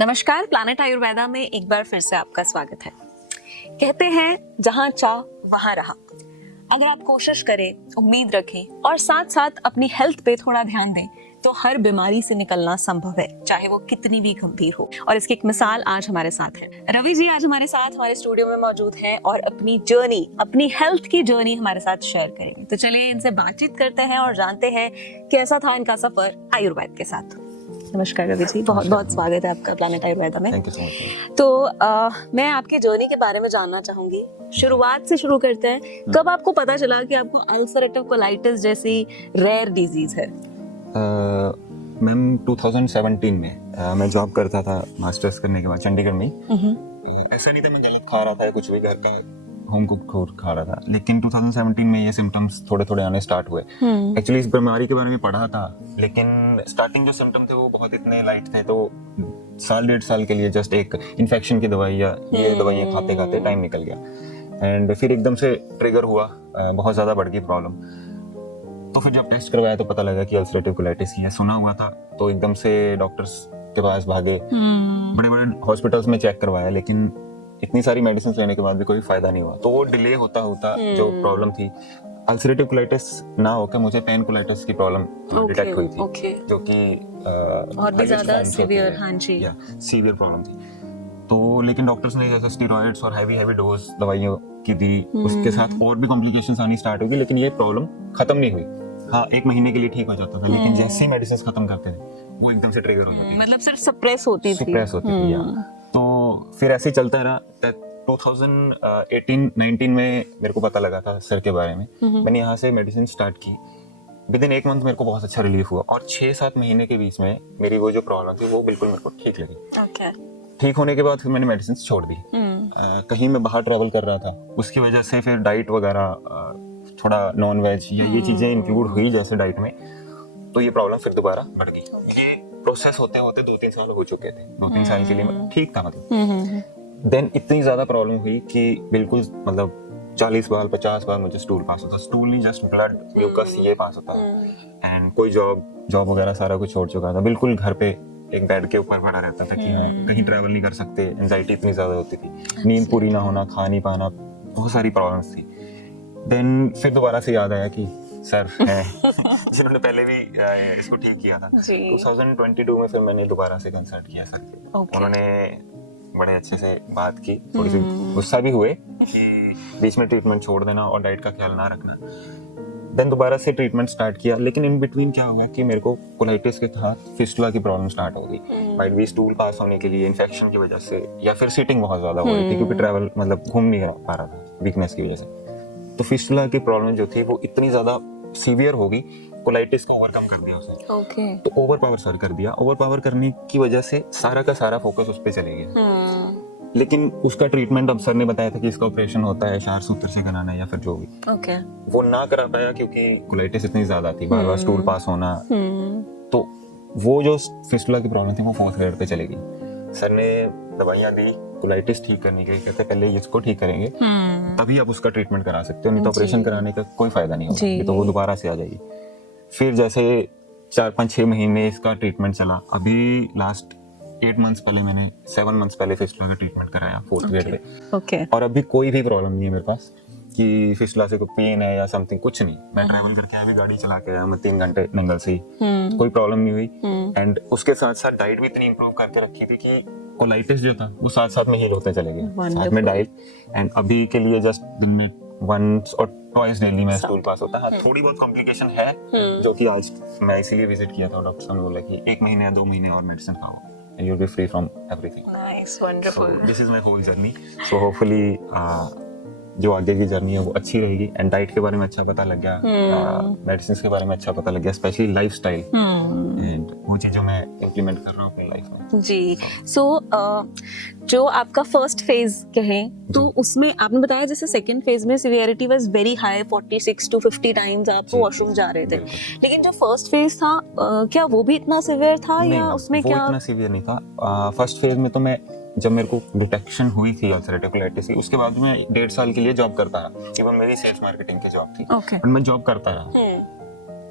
नमस्कार, प्लैनेट आयुर्वेदा में एक बार फिर से आपका स्वागत है। कहते हैं जहां चाह वहां रहा। अगर आप कोशिश करें, उम्मीद रखें और साथ साथ अपनी हेल्थ पे थोड़ा ध्यान दें तो हर बीमारी से निकलना संभव है, चाहे वो कितनी भी गंभीर हो। और इसकी एक मिसाल आज हमारे साथ है। रवि जी आज हमारे साथ हमारे स्टूडियो में मौजूद हैं और अपनी जर्नी, अपनी हेल्थ की जर्नी हमारे साथ शेयर करेंगे। तो चलिए इनसे बातचीत करते हैं और जानते हैं कैसा था इनका सफर आयुर्वेद के साथ। नमस्कार रवि जी, बहुत बहुत स्वागत है आपका प्लैनेट आयुर्वेदा में। Thank you so much. तो मैं आपकी जर्नी के बारे में जानना चाहूंगी। शुरुआत से शुरू करते हैं। कब आपको पता चला कि आपको अल्सरेटिव कोलाइटिस जैसी रेयर डिजीज है? मैम 2017 में मैं जॉब करता था मास्टर्स करने के बाद चंडीगढ़ में। ऐसा नहीं था मैं गलत खा रहा था, कुछ भी घर का होम कुक फूड खा रहा था, लेकिन 2017 में ये सिम्टम्स थोड़े थोड़े आने स्टार्ट हुए। एक्चुअली इस बीमारी के बारे में पढ़ा था, लेकिन स्टार्टिंग जो सिम्टम थे वो बहुत इतने लाइट थे, तो साल 1.5 साल के लिए जस्ट एक इन्फेक्शन की दवाई या ये दवाइयाँ खाते खाते टाइम निकल गया। एंड फिर एकदम से ट्रिगर हुआ, बहुत ज़्यादा बढ़ गई प्रॉब्लम। तो फिर जब टेस्ट करवाया तो पता लगा कि अल्सरेटिव कोलाइटिस ही है। सुना हुआ था तो एकदम से डॉक्टर्स के पास भागे, बड़े बड़े हॉस्पिटल्स में चेक करवाया, लेकिन इतनी सारी मेडिसिन लेने के बाद भी कोई फायदा नहीं हुआ। तो वो डिले होता होता जो प्रॉब्लम थी, अल्सरेटिव कोलाइटिस ना होकर मुझे पेन कोलाइटिस की प्रॉब्लम डिटेक्ट हुई थी, जो कि और भी ज्यादा सीवियर, हाँ जी, सीवियर प्रॉब्लम थी। तो लेकिन डॉक्टर्स ने जैसे स्टेरॉइड्स और हैवी डोज दवाइयों की दी, उसके साथ और भी कॉम्प्लिकेशंस आनी स्टार्ट हो गई, लेकिन ये प्रॉब्लम खत्म नहीं हुई। हाँ, 1 महीने के लिए ठीक हो जाता था, लेकिन जैसे मेडिसिन खत्म करते थे वो एकदम से ट्रिगर हो जाती थी, मतलब सिर्फ सप्रेस होती थी। तो फिर ऐसे ही चलता रहा। 2018-19 में मेरे को पता लगा था सर के बारे में। मैंने यहाँ से मेडिसिन स्टार्ट की। विद इन 1 मंथ मेरे को बहुत अच्छा रिलीफ हुआ, और 6-7 महीने के बीच में मेरी वो जो प्रॉब्लम थी वो बिल्कुल मेरे को ठीक लगी। ठीक होने के बाद फिर मैंने मेडिसिन छोड़ दी। कहीं मैं बाहर ट्रैवल कर रहा था, उसकी वजह से फिर डाइट वगैरह थोड़ा नॉन वेज या ये चीजें इंक्लूड हुई जैसे डाइट में, तो ये प्रॉब्लम फिर दोबारा बढ़ गई। ये प्रोसेस होते होते 2-3 साल हो चुके थे। 2-3 साल के लिए मैं ठीक था, मतलब देन इतनी ज्यादा प्रॉब्लम हुई कि बिल्कुल मतलब 40 बार 50 बार मुझे स्टूल पास होता। स्टूल नहीं, जस्ट ब्लड म्यूकस ये पास होता। एंड कोई जॉब वगैरह सारा कुछ छोड़ चुका था, बिल्कुल घर पे एक बेड के ऊपर पड़ा रहता था कि कहीं ट्रैवल नहीं कर सकते। एंजाइटी इतनी ज्यादा होती थी, नींद पूरी ना होना, खा नहीं पाना, बहुत सारी प्रॉब्लम्स थी। देन फिर दोबारा से याद आया कि सर हैं जिन्होंने पहले भी इसको ठीक किया था। 2022 में फिर मैंने दोबारा से कंसल्ट किया सर के। उन्होंने बड़े अच्छे से बात की, थोड़ी सी गुस्सा भी हुए कि बीच में ट्रीटमेंट छोड़ देना और डाइट का ख्याल ना रखना। देन दोबारा से ट्रीटमेंट स्टार्ट किया, लेकिन इन बिटवीन क्या हुआ कि मेरे को कोलाइटिस के साथ फिस्टुला की प्रॉब्लम स्टार्ट हो गई। माइट बी स्टूल पास होने के लिए इन्फेक्शन की वजह से, या फिर सीटिंग बहुत ज्यादा हो रही थी क्योंकि ट्रैवल मतलब घूम नहीं पा रहा था वीकनेस की वजह से। तो फिस्टुला की प्रॉब्लम जो थी वो इतनी ज्यादा सीवियर हो गई, कोलाइटिस को ओवरकम कर दिया उसने। तो ओवर पावर सर कर दिया। ओवर पावर करने की वजह से सारा का सारा फोकस उस पे चले गया। लेकिन उसका ट्रीटमेंट अब सर ने बताया था कि इसका ऑपरेशन होता है, क्षार सूत्र से कराना है या फिर जो भी, वो ना करा पाया क्योंकि कोलाइटिस इतनी ज्यादा थी, बार बार स्टूल पास होना। तो वो जो फिस्टुला की प्रॉब्लम थी वो 4th ग्रेड पे चली गई। सर ने दवाइयां दी कोलाइटिस ठीक करने के लिए, कहते पहले इसको ठीक करेंगे तभी आप उसका ट्रीटमेंट करा सकते हो, नहीं तो ऑपरेशन कराने का कोई फायदा नहीं होगा, तो वो दोबारा से आ जाएगी। फिर जैसे 4-5-6 महीने इसका ट्रीटमेंट चला। अभी लास्ट 8 मंथ्स पहले मैंने 7 मंथ्स पहले फिस्टुला का ट्रीटमेंट कराया 4th ग्रेड पे। और अभी कोई भी प्रॉब्लम नहीं है मेरे पास कि फिस्टुला से कोई पेन है या समथिंग, कुछ नहीं। मैं ट्रैवल करके आया, भी गाड़ी चला के आया मैं 3 घंटे नंगल से ही, कोई प्रॉब्लम नहीं हुई। एंड उसके साथ साथ डाइट भी इतनी इंप्रूव करके रखी थी कि कोलाइटिस जो था वो साथ साथ में हील होते चले गए, साथ में डाइट। एंड अभी के लिए जस्ट दिन में 1 और 2 डेली में स्टूल पास होता है। थोड़ी बहुत कॉम्प्लिकेशन है जो कि आज मैं इसीलिए विजिट किया था, डॉक्टर साहब ने बोला कि 1 महीने या 2 महीने और मेडिसिन खाओ and you'll be free from everything. Nice, wonderful. So this is my whole journey. So hopefully जो आगे की जर्नी है वो अच्छी रहेगी। एंड डाइट के बारे में अच्छा पता लग गया, मेडिसिन के बारे में अच्छा पता लग गया, स्पेशली लाइफस्टाइल, एंड वो चीजें मैं इम्प्लीमेंट कर रहा हूँ अपनी लाइफ में। जी, सो जो आपका फर्स्ट फेज कहें तो उसमें आपने बताया जैसे सेकंड फेज में severity was very high, 46 to 50 times आप वॉशरूम जा रहे थे, लेकिन जो फर्स्ट फेज था क्या वो भी इतना सिवियर था या उसमें क्या? वो इतना सिवियर नहीं था। फर्स्ट फेज में तो मैं, जब मेरे को डिटेक्शन हुई थी अल्सरेटिव कोलाइटिस की, उसके बाद मैं 1.5 साल के लिए जॉब करता रहा। इवन मेरी सेल्स मार्केटिंग की जॉब थी, और मैं जॉब करता रहा।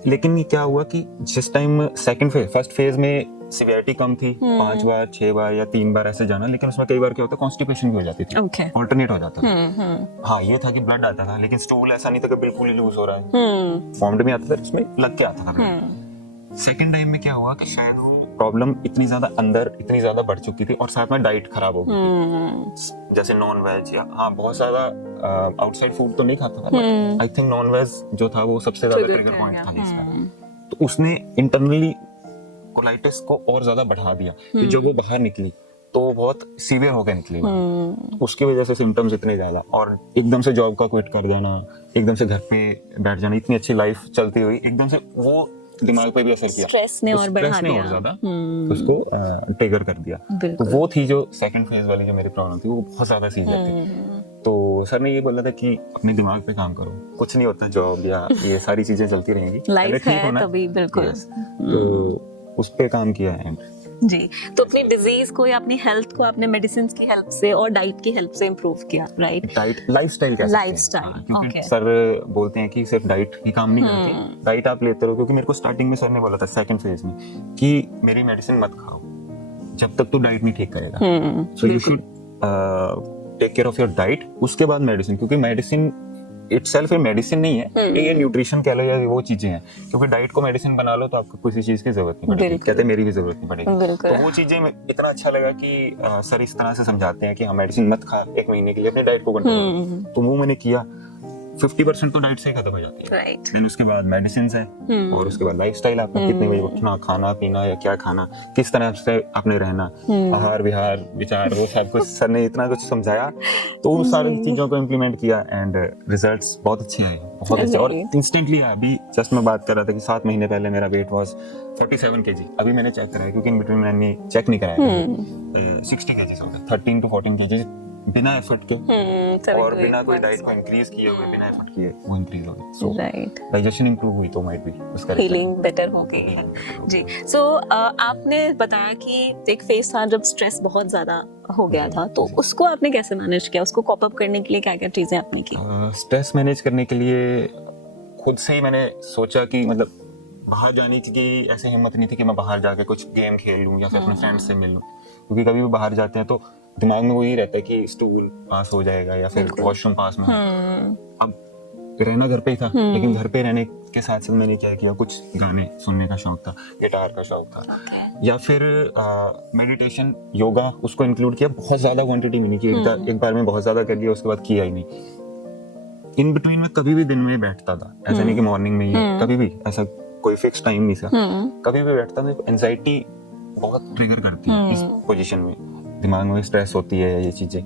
लेकिन ये क्या हुआ कि जिस time second phase, first phase में सिवियरिटी कम थी, 5 बार 6 बार या 3 बार ऐसे जाना, लेकिन उसमें कई बार क्या होता है कॉन्स्टिपेशन भी हो जाती थी, ऑल्टरनेट हो जाता था। हाँ, ये था कि ब्लड आता था लेकिन स्टूल ऐसा नहीं था कि बिल्कुल ही लूज हो रहा है, फॉर्म्ड में आता था, उसमें लग के आता था। सेकंड टाइम में क्या हुआ कि शायद वो प्रॉब्लम इतनी ज्यादा अंदर इतनी ज्यादा बढ़ चुकी थी और साथ में डाइट खराब हो गई थी, जैसे नॉन वेज या हाँ बहुत ज्यादा आउटसाइड फूड तो नहीं खाता था, आई थिंक नॉन वेज जो था वो सबसे ज्यादा ट्रिगर पॉइंट था इसका। तो उसने इंटरनली कोलाइटिस को और ज्यादा बढ़ा दिया कि जब वो बाहर निकली तो बहुत सीवियर होकर निकली तो उसकी वजह से सिम्टम्स इतने ज्यादा, और एकदम से जॉब का क्विट कर देना, एकदम से घर पे बैठ जाना, इतनी अच्छी लाइफ चलती हुई एकदम से वो दिमाग पे भी असर किया, स्ट्रेस ने और बढ़ा दिया, और ज्यादा उसको ट्रिगर कर दिया। तो वो थी जो सेकंड फेज वाली जो मेरी प्रॉब्लम थी, वो बहुत ज्यादा सीवियर थी। तो सर ने ये बोला था कि अपने दिमाग पे काम करो, कुछ नहीं होता, जॉब या ये सारी चीजें चलती रहेंगी, लाइफ है तभी, बिल्कुल। तो उस पे काम किया है जी। तो अपनी डिजीज को या अपनी हेल्थ को आपने मेडिसिन की हेल्प से और डाइट की हेल्प से इम्प्रूव किया, राइट? डाइट, लाइफस्टाइल कह सकते हैं, क्योंकि सर बोलते हैं कि सिर्फ डाइट ही काम नहीं करती, डाइट आप लेते रहो। क्योंकि मेरे को स्टार्टिंग में सर ने बोला था सेकंड फेज में कि मेरी मेडिसिन मत खाओ जब तक तू डाइट नहीं ठीक करेगा, so you should take care of your diet, उसके बाद मेडिसिन। क्योंकि मेडिसिन इटसेल्फ ये मेडिसिन नहीं है, ये न्यूट्रिशन कह लो या वो चीजें हैं, क्योंकि डाइट को मेडिसिन बना लो तो आपको किसी चीज की जरूरत नहीं पड़ेगी, कहते मेरी भी जरूरत नहीं पड़ेगी। तो वो चीजें इतना अच्छा लगा कि सर इस तरह से समझाते हैं कि हाँ मेडिसिन मत खा 1 महीने के लिए, अपने डाइट को कंट्रोल। तो वो मैंने किया, 50% तो डाइट से ही खत्म हो जाती है, देन उसके बाद मेडिसिन है, और उसके बाद लाइफस्टाइल, आपका कितने बजे उठना, खाना पीना या क्या खाना, किस तरह से आपने रहना, आहार विहार विचार, वो सब कुछ सर ने इतना कुछ समझाया। तो उन सारी चीजों को इम्प्लीमेंट किया एंड रिजल्ट्स बहुत अच्छे आए, बहुत अच्छे, और इंस्टेंटली आया। अभी जस्ट मैं बात कर रहा था कि 7 महीने पहले मेरा वेट वाज 47 kg, अभी मैंने चेक कराया क्योंकि इन बिटवीन मैंने चेक नहीं कराया, 60 kg हो गया, 13 to 14 kg बिना एफर्ट के, और बिना कोई डाइट को इंक्रीज किए हुए, बिना एफर्ट किए वो इंक्रीज हो गया। सो डाइजेशन इंप्रूव हुई तो माइट भी उसका हीलिंग बेटर हो गई है जी। सो आपने बताया कि एक फेज था जब स्ट्रेस बहुत ज्यादा हो गया था, तो उसको आपने कैसे मैनेज किया, उसको कॉप अप करने के लिए क्या क्या चीजें आपने की? स्ट्रेस मैनेज करने के लिए खुद से ही मैंने सोचा कि मतलब बाहर जाने की ऐसे हिम्मत नहीं थी कि मैं बाहर जाके कुछ गेम खेल लूं या फिर अपने फ्रेंड्स से मिल लूं, क्योंकि कभी भी बाहर जाते हैं तो दिमाग में वही रहता है कि स्टूल पास हो जाएगा या फिर वॉशरूम पास में। अब रहना घर पे ही था, लेकिन घर पे रहने के साथ साथ मैंने क्या किया, कुछ गाने सुनने का शौक था, गिटार का शौक था, या फिर मेडिटेशन, योगा, उसको इंक्लूड किया। बहुत ज्यादा क्वांटिटी में नहीं की, एक बार में बहुत ज्यादा कर लिया, उसके बाद किया ही नहीं। इन बिटवीन में कभी भी दिन में बैठता था, ऐसा नहीं कि मॉर्निंग में ही, कभी भी ऐसा कोई फिक्स टाइम नहीं था, कभी भी बैठता था। एंजाइटी बहुत ट्रिगर करती है इस पोजीशन में, दिमाग में स्ट्रेस होती है ये चीजें।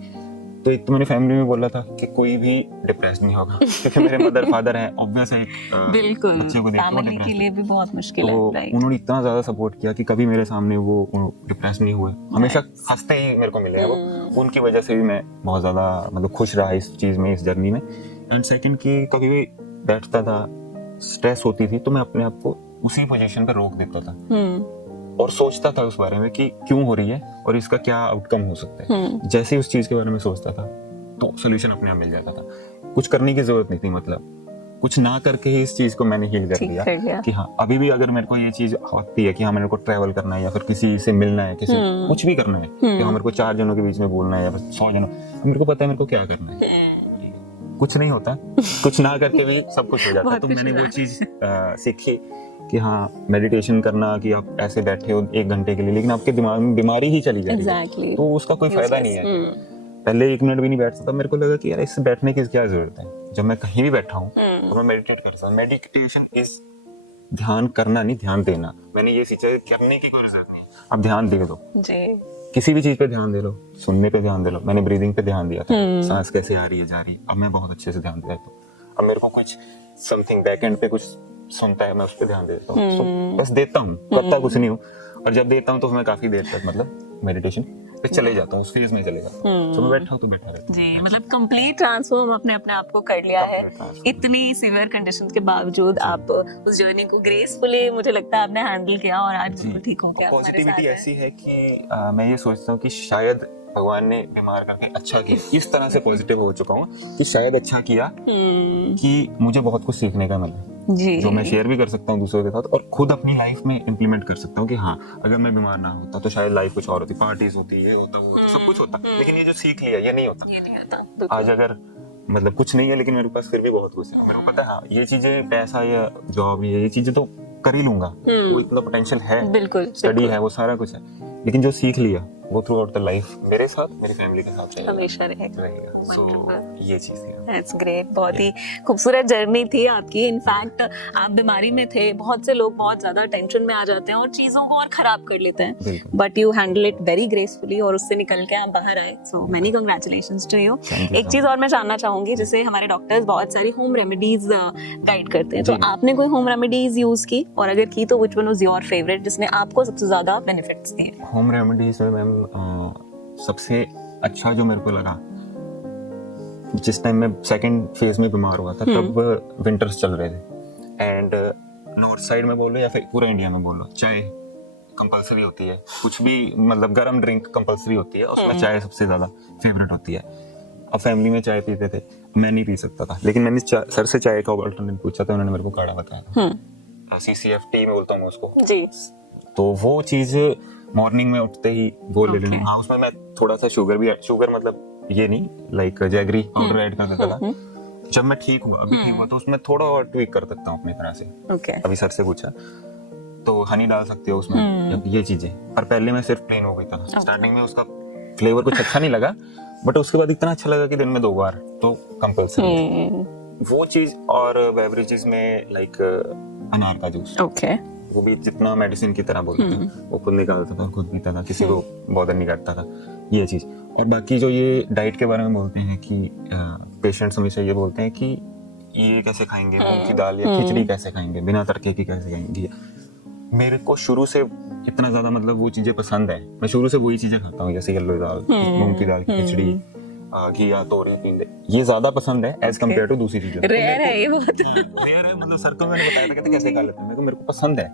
तो एक तो मैंने फैमिली में बोला था कि कोई भी डिप्रेस्ड नहीं होगा, क्योंकि मेरे मदर फादर हैं, ऑब्वियस है, बिल्कुल बच्चे को देखते फैमिली के लिए भी बहुत मुश्किल है। तो उन्होंने इतना ज्यादा सपोर्ट किया कि कभी मेरे सामने वो डिप्रेस नहीं हुए, हमेशा हंसते ही मेरे को मिले हैं वो। उनकी वजह से भी मैं बहुत ज्यादा मतलब खुश रहा इस चीज में, इस जर्नी में। एंड सेकंड की कभी भी बैठता था, स्ट्रेस होती थी, तो मैं अपने आप को उसी पोजीशन पे रोक देता था और सोचता था उस बारे में कि क्यों हो रही है और इसका क्या आउटकम हो सकता है। जैसे ही उस चीज के बारे में सोचता था तो सोल्यूशन अपने आप मिल जाता था, कुछ करने की जरूरत नहीं थी, मतलब कुछ ना करके ही इस चीज को मैंने हील कर दिया कि हाँ अभी भी अगर मेरे को ये चीज होती है कि हाँ मेरे को ट्रैवल करना है या फिर किसी से मिलना है, किसी कुछ भी करना है कि हाँ मेरे को 4 जनों के बीच में बोलना है या फिर 100 जनों, मेरे को पता है मेरे को क्या करना है, कुछ नहीं होता, कुछ ना करके भी सब कुछ हो जाता है। तो मैंने वो चीज सीखी कि हाँ मेडिटेशन करना, कि आप ऐसे बैठे हो 1 घंटे के लिए लेकिन आपके दिमाग में बीमारी ही चली जा रही है, तो उसका कोई फायदा नहीं है। पहले 1 मिनट भी नहीं बैठता था, मेरे को लगा कि यार इससे बैठने की क्या जरूरत है, जब मैं कहीं भी बैठा हूँ तो मैं मेडिटेट करता हूँ। मेडिटेशन इज ध्यान करना नहीं, ध्यान देना। मैंने ये सीखा करने की कोई जरूरत नहीं, आप ध्यान दे दो, किसी भी चीज पे ध्यान दे लो, सुनने पे ध्यान दे लो। मैंने ब्रीदिंग पे ध्यान दिया था, सांस कैसे आ रही है जा रही है, अब मैं बहुत अच्छे से ध्यान दे रहा हूँ। अब मेरे को कुछ समथिंग बैक एंड पे कुछ सुनता है, मैं उस पर ध्यान देता हूँ। तो बस देता हूँ, करता कुछ नहीं हूँ, और जब देता हूँ तो मैं काफी देर तक मतलब मेडिटेशन पे चले जाता हूँ, उस फेज में चले जाता हूँ। तो मैं बैठा हूँ तो बैठा रहता हूँ जी। मतलब कंप्लीट ट्रांसफॉर्म अपने आप को कर लिया है। इतनी सीवियर कंडीशन के बावजूद आप उस जर्नी को ग्रेसफुली, मुझे लगता है आपने हैंडल किया और आज बिल्कुल ठीक हो गया। पॉजिटिविटी ऐसी है कि मैं ये सोचता हूँ कि शायद भगवान ने बीमार करके अच्छा किया, इस तरह से पॉजिटिव हो चुका हूँ कि शायद अच्छा किया कि मुझे बहुत कुछ सीखने का मिला। जी। जो मैं शेयर भी कर सकता हूँ दूसरों के साथ और खुद अपनी लाइफ में इम्प्लीमेंट कर सकता हूँ कि हाँ अगर मैं बीमार ना होता तो शायद लाइफ कुछ और होती, पार्टीज होती, ये होता वो होता, सब कुछ होता, लेकिन ये जो सीख लिया ये नहीं होता। ये नहीं होता। आज अगर मतलब कुछ नहीं है लेकिन मेरे पास फिर भी बहुत कुछ है, मेरे को पता है हाँ ये चीजें, पैसा या जॉब ये चीजें तो कर ही लूंगा, वो इतना पोटेंशियल है, बिल्कुल, स्टडी है, वो सारा कुछ है, लेकिन जो सीख लिया वो थ्रू आउट द लाइफ मेरे साथ, मेरी फैमिली के साथ हमेशा रहेगा। सो ये चीज थी। दैट्स ग्रेट, बहुत ही खूबसूरत जर्नी थी आपकी। इनफैक्ट आप बीमारी में थे, बहुत से लोग बहुत ज्यादा टेंशन में आ जाते हैं और चीजों को और खराब कर लेते हैं, but you handle it very gracefully और उससे निकल के आप बाहर आए। So many congratulations to you. एक चीज और मैं जानना चाहूंगी, जैसे हमारे डॉक्टर्स बहुत सारी होम रेमेडीज गाइड करते हैं, तो आपने कोई होम रेमेडीज यूज की, और अगर की तो which one was your favourite जिसने आपको सबसे ज्यादा बेनिफिट्स दिए? होम रेमेडीज में मैम सबसे अच्छा जो मेरे को लगा, जिस टाइम मैं सेकंड फेज में बीमार हुआ था तब विंटर्स चल रहे थे एंड नॉर्थ साइड में बोलो या फिर पूरा इंडिया में बोलो, चाय कंपलसरी होती है, कुछ भी मतलब गर्म ड्रिंक कंपलसरी होती है, उसमें चाय सबसे ज्यादा फेवरेट होती है। अब फैमिली में चाय पीते थे, मैं नहीं पी सकता था, लेकिन मैंने सर से चाय का अल्टरनेटिव पूछा था, उन्होंने मेरे को काढ़ा बताया था, CCFT में बोलता हूँ मैं उसको जी। तो वो चीज मॉर्निंग में उठते ही वो ले लेना। हाँ उसमें मैं थोड़ा सा शुगर मतलब ये नहीं लाइक जैगरी पाउडर ऐड कर देता था। जब मैं ठीक हुआ, अभी ठीक हुआ, तो उसमें थोड़ा और ट्विक कर सकता हूँ अपनी तरह से। अभी सर से पूछा तो हनी डाल सकते हो उसमें, ये चीजें, पर पहले मैं सिर्फ प्लेन हो गई था। स्टार्टिंग में उसका फ्लेवर कुछ अच्छा नहीं लगा, बट उसके बाद इतना अच्छा लगा कि दिन में 2 बार तो कंपल्सरी वो चीज। और बेवरेजेस में लाइक अनार का जूस, वो भी जितना मेडिसिन की तरह बोलते हैं, वो खुद निकालता था, खुद पीता था, किसी को बॉदर नहीं करता था, ये चीज। और बाकी जो ये डाइट के बारे में बोलते हैं कि पेशेंट्स हमेशा ये बोलते हैं कि ये कैसे खाएंगे, मूंग की दाल या खिचड़ी कैसे खाएंगे, बिना तड़के की कैसे खाएंगे। मेरे को शुरू से इतना ज्यादा मतलब वो चीजें पसंद है, मैं शुरू से वही चीजें खाता हूँ, जैसे येलो दाल, मूंग की दाल की खिचड़ी, घी या तोरी पीले, ये ज्यादा पसंद है एज कम्पेयर टू दूसरी चीजें। रेयर है ये बहुत, रेयर है, मतलब सर को मैंने बताया था कहते कैसे खा लेते हैं, मेरे को पसंद है,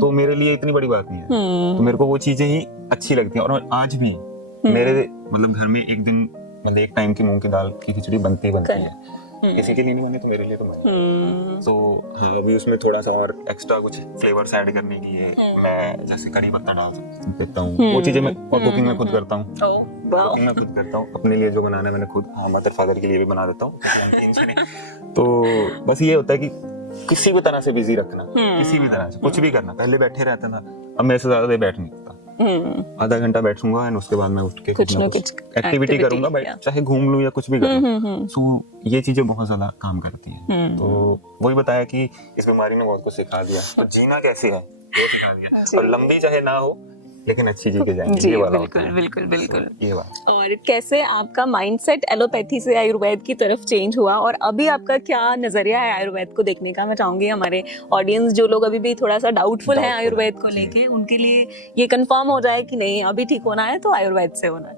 तो मेरे लिए इतनी बड़ी बात नहीं है, तो मेरे को वो चीजें ही अच्छी लगती हैं। और आज भी मेरे मतलब घर में एक दिन मतलब एक टाइम की मूंग की दाल की खिचड़ी बनती है, किसी के लिए नहीं बनी तो मेरे लिए तो बनी। तो हाँ अभी उसमें थोड़ा सा और एक्स्ट्रा कुछ फ्लेवर्स ऐड करने के लिए मैं जैसे कड़ी पत्ता डाल देता हूँ, वो चीजें मैं और कुकिंग में खुद करता हूँ, अपने लिए जो बनाना है मैंने खुद, मदर फादर के लिए भी बना देता हूँ। तो बस ये होता है कि किसी भी तरह से बिजी रखना, किसी भी तरह से कुछ भी करना। पहले बैठे रहता था, अब मेरे से ज्यादा देर बैठ नहीं सकता, आधा घंटा बैठूंगा एंड उसके बाद मैं उठ के कुछ ना कुछ एक्टिविटी करूंगा, चाहे घूम लूं या कुछ भी करूं। सो ये चीजें बहुत ज्यादा काम करती हैं। तो वही बताया कि इस बीमारी ने बहुत कुछ सिखा दिया, तो जीना कैसे है वो सिखा दिया, और लंबी चाहे ना हो लेकिन अच्छी जी के जाएंगे, ये वाला बिल्कुल। ये बात। और कैसे आपका माइंडसेट एलोपैथी से आयुर्वेद की तरफ चेंज हुआ, और अभी आपका क्या नजरिया है आयुर्वेद को देखने का? मैं चाहूंगी हमारे ऑडियंस जो लोग अभी भी थोड़ा सा डाउटफुल है आयुर्वेद को लेके, उनके लिए ये कंफर्म हो जाए कि नहीं अभी ठीक होना है तो आयुर्वेद से होना है।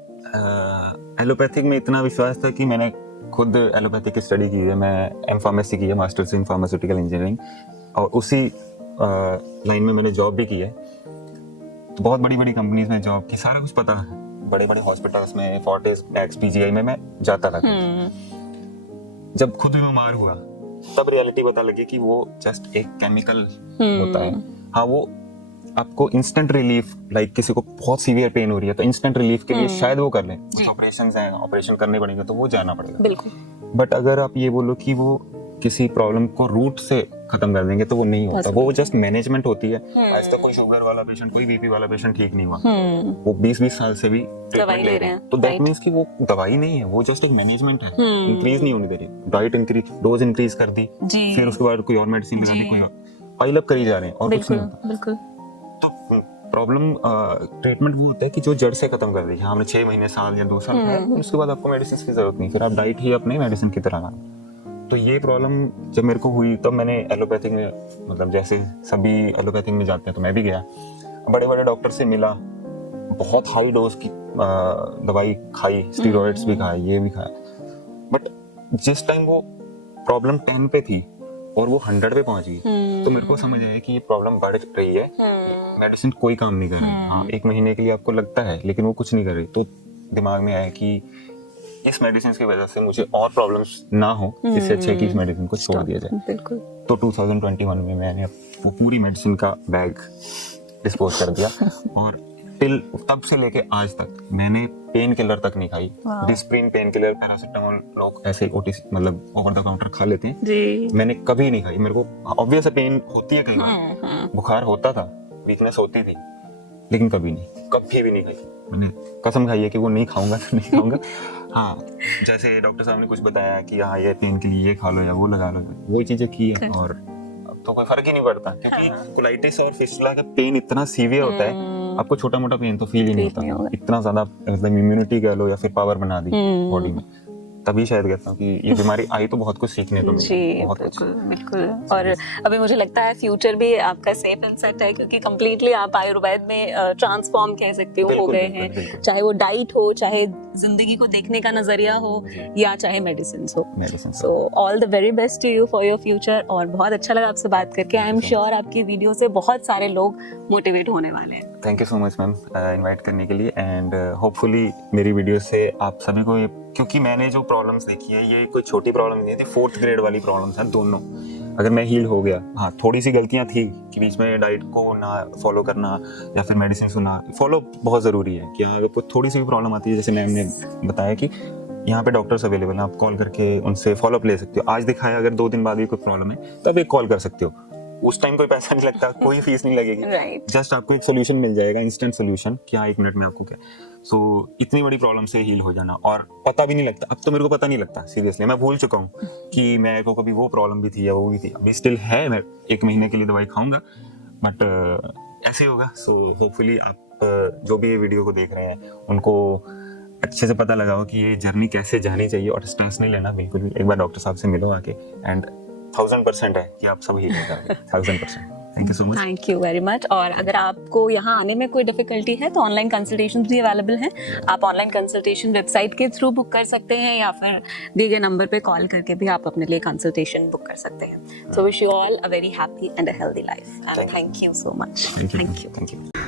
एलोपैथिक में इतना विश्वास था कि मैंने खुद एलोपैथिक की स्टडी की है, मैं एम.फार्मेसी की है, मास्टर्स इन फार्मास्यूटिकल इंजीनियरिंग, और उसी लाइन में मैंने जॉब भी की है। तो बहुत बड़ी बड़ी कंपनीज में जॉब की, सारा कुछ पता है, बड़े बड़े हॉस्पिटल्स में, फोर्टिस, मैक्स, पीजीआई में मैं जाता था। जब खुद बीमार हुआ तब रियलिटी पता लगी कि वो जस्ट एक केमिकल होता है। हाँ वो आपको इंस्टेंट रिलीफ, लाइक किसी को बहुत सीवियर पेन हो रही है तो इंस्टेंट रिलीफ के लिए शायद वो कर ले, कुछ ऑपरेशंस हैं, ऑपरेशन करने पड़ेंगे तो वो जाना पड़ेगा, बिल्कुल। बट अगर आप ये बोलो कि वो किसी प्रॉब्लम को रूट से खत्म कर देंगे तो वो नहीं होता, वो जस्ट मैनेजमेंट होती है। आज तक कोई शुगर वाला पेशेंट, कोई बीपी वाला पेशेंट ठीक नहीं हुआ, वो 20-20 साल से भी ट्रीटमेंट ले रहे हैं, तो दैट मींस कि वो दवाई नहीं है, वो जस्ट एक मैनेजमेंट है। इंक्रीज नहीं होने दे रही, डाइट इंक्रीज, डोज इंक्रीज कर दी, फिर उसके बाद कोई और मेडिसिन लगा दी, कोई और पाइल अप करी जा रहे हैं और कुछ नहीं होता। बिल्कुल। तो प्रॉब्लम ट्रीटमेंट वो होता है कि जो जड़ से खत्म कर दे। हमने 6 महीने, साल या 2 साल है, उसके बाद आपको मेडिसिन की जरूरत नहीं, फिर आप डाइट ही अपने मेडिसिन की तरह लाना। तो ये प्रॉब्लम जब मेरे को हुई तब मैंने एलोपैथिक में, मतलब जैसे सभी एलोपैथिक में जाते हैं तो मैं भी गया, बड़े बड़े डॉक्टर से मिला, बहुत हाई डोज की दवाई खाई, स्टेरॉइड्स भी खाए, ये भी खाया, बट जिस टाइम वो प्रॉब्लम 10 पे थी और वो 100 पे पहुंच गई तो मेरे को समझ आया कि ये प्रॉब्लम बढ़ रही है, मेडिसिन कोई काम नहीं कर रही। हाँ 1 महीने के लिए आपको लगता है लेकिन वो कुछ नहीं कर रही, तो दिमाग में आया कि इस मेडिसिन की वजह से मुझे और प्रॉब्लम्स ना हो, इससे अच्छा है कि इस मेडिसिन को छोड़ दिया जाए। बिल्कुल। तो 2021 में मैंने वो पूरी मेडिसिन का बैग डिस्पोज कर दिया और टिल तब से लेके आज तक मैंने पेन किलर तक नहीं खाई। डिस्प्रिन पेन किलर, पैरासिटामोल लोग ऐसे ओटीसी मतलब ओवर द काउंटर खा लेते हैं जी। मैंने कभी नहीं खाई। मेरे को ऑब्वियस पेन होती है कई बार, बुखार होता था, वीकनेस होती थी, लेकिन कभी भी नहीं खाई। मैंने कसम खाई है कि वो नहीं खाऊंगा तो नहीं खाऊंगा। हाँ, जैसे डॉक्टर साहब ने कुछ बताया कि हाँ ये पेन के लिए ये खा लो या वो लगा लो, वो चीजें की है और तो कोई फर्क ही नहीं पड़ता, क्योंकि कोलाइटिस और फिस्टुला का पेन इतना सीवियर होता है, आपको छोटा मोटा पेन तो फील ही नहीं होता। इतना ज्यादा मतलब इम्यूनिटी कह लो या फिर पावर बना दी बॉडी में, तभी शायद कहता हूँ कि ये बीमारी आई तो बहुत कुछ सीखने को मिला। बहुत कुछ बिल्कुल। और अभी मुझे लगता है फ्यूचर भी आपका सेफ एंड सेट है, क्योंकि कम्प्लीटली आप आयुर्वेद में ट्रांसफॉर्म कह सकते हो गए हैं, चाहे वो डाइट हो, चाहे जिंदगी को देखने का नजरिया हो या चाहे मेडिसिन हो। So all the very best to you for your future. और बहुत अच्छा लगा आपसे बात करके। आई एम श्योर आपकी वीडियो से बहुत सारे लोग मोटिवेट होने वाले हैं। Thank you so much ma'am invite करने के लिए, एंड होपफुली मेरी वीडियो से आप सभी को, क्योंकि मैंने जो प्रॉब्लम्स देखी है ये कोई छोटी प्रॉब्लम नहीं थी, 4th ग्रेड वाली प्रॉब्लम्स हैं दोनों। अगर मैं हील हो गया, हाँ थोड़ी सी गलतियां थी कि बीच में डाइट को ना फॉलो करना या फिर मेडिसिन को ना फॉलो, बहुत ज़रूरी है कि हाँ अगर कोई थोड़ी सी भी प्रॉब्लम आती है, जैसे मैम ने बताया कि यहाँ पे डॉक्टर्स अवेलेबल हैं, आप कॉल करके उनसे फॉलोअप ले सकते हो। आज दिखाया, अगर 2 दिन बाद भी कोई प्रॉब्लम है तब एक कॉल कर सकते हो। उस टाइम कोई पैसा नहीं लगता, कोई फीस नहीं लगेगी, जस्ट आपको एक सोल्यूशन मिल जाएगा, इंस्टेंट सोल्यूशन कि हाँ 1 मिनट में आपको क्या। सो इतनी बड़ी प्रॉब्लम से हील हो जाना, और पता भी नहीं लगता। अब तो मेरे को पता नहीं लगता, सीरियसली मैं भूल चुका हूँ कि मेरे को कभी वो प्रॉब्लम भी थी या वो भी थी। अभी स्टिल है, मैं 1 महीने के लिए दवाई खाऊंगा, बट ऐसे होगा। सो होपफुली आप जो भी ये वीडियो को देख रहे हैं उनको अच्छे से पता लगा हो कि ये जर्नी कैसे जानी चाहिए, और स्ट्रेस नहीं लेना बिल्कुल भी। एक बार डॉक्टर साहब से मिलो आके, एंड 1000% है कि आप सब हील हो जाओगे, 1000%। Thank you so much. Thank you very much. और अगर आपको यहाँ आने में कोई डिफिकल्टी है तो ऑनलाइन कंसल्टेशन भी अवेलेबल हैं। आप ऑनलाइन कंसल्टेशन वेबसाइट के थ्रू बुक कर सकते हैं, या फिर दिए गए नंबर पे कॉल करके भी आप अपने लिए कंसल्टेशन बुक कर सकते हैं। So wish you all a very happy and a healthy life, and thank you so much. Thank you.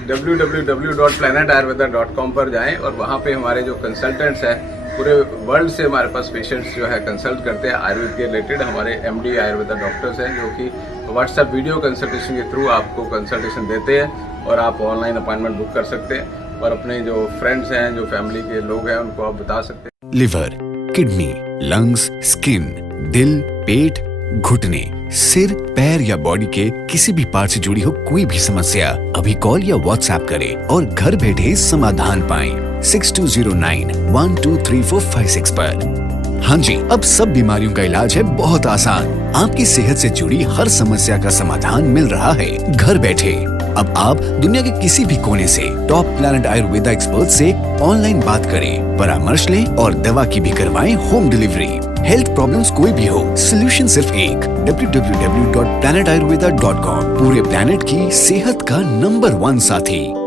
www.planetayurveda.com पर जाएं और वहाँ पे हमारे जो कंसल्टेंट्स हैं पूरे वर्ल्ड से हमारे पास पेशेंट्स जो है कंसल्ट करते हैं आयुर्वेद के रिलेटेड। हमारे MD आयुर्वेदा डॉक्टर्स हैं जो कि व्हाट्सएप वीडियो कंसल्टेशन के थ्रू आपको कंसल्टेशन देते हैं, और आप ऑनलाइन अपॉइंटमेंट बुक कर सकते हैं और अपने जो फ्रेंड्स हैं, जो फैमिली के लोग हैं, उनको आप बता सकते हैं। लिवर, किडनी, लंग्स, स्किन, दिल, पेट, घुटने, सिर, पैर या बॉडी के किसी भी पार्ट से जुड़ी हो कोई भी समस्या, अभी कॉल या व्हाट्सएप करें और घर बैठे समाधान पाएं 6209123456 पर। हाँ जी, अब सब बीमारियों का इलाज है बहुत आसान। आपकी सेहत से जुड़ी हर समस्या का समाधान मिल रहा है घर बैठे। अब आप दुनिया के किसी भी कोने से टॉप प्लैनेट आयुर्वेदा एक्सपर्ट से ऑनलाइन बात करें, परामर्श लें और दवा की भी करवाएं होम डिलीवरी। हेल्थ प्रॉब्लम्स कोई भी हो, सोल्यूशन सिर्फ एक, www.planetayurveda.com। पूरे प्लैनेट की सेहत का नंबर 1 साथी।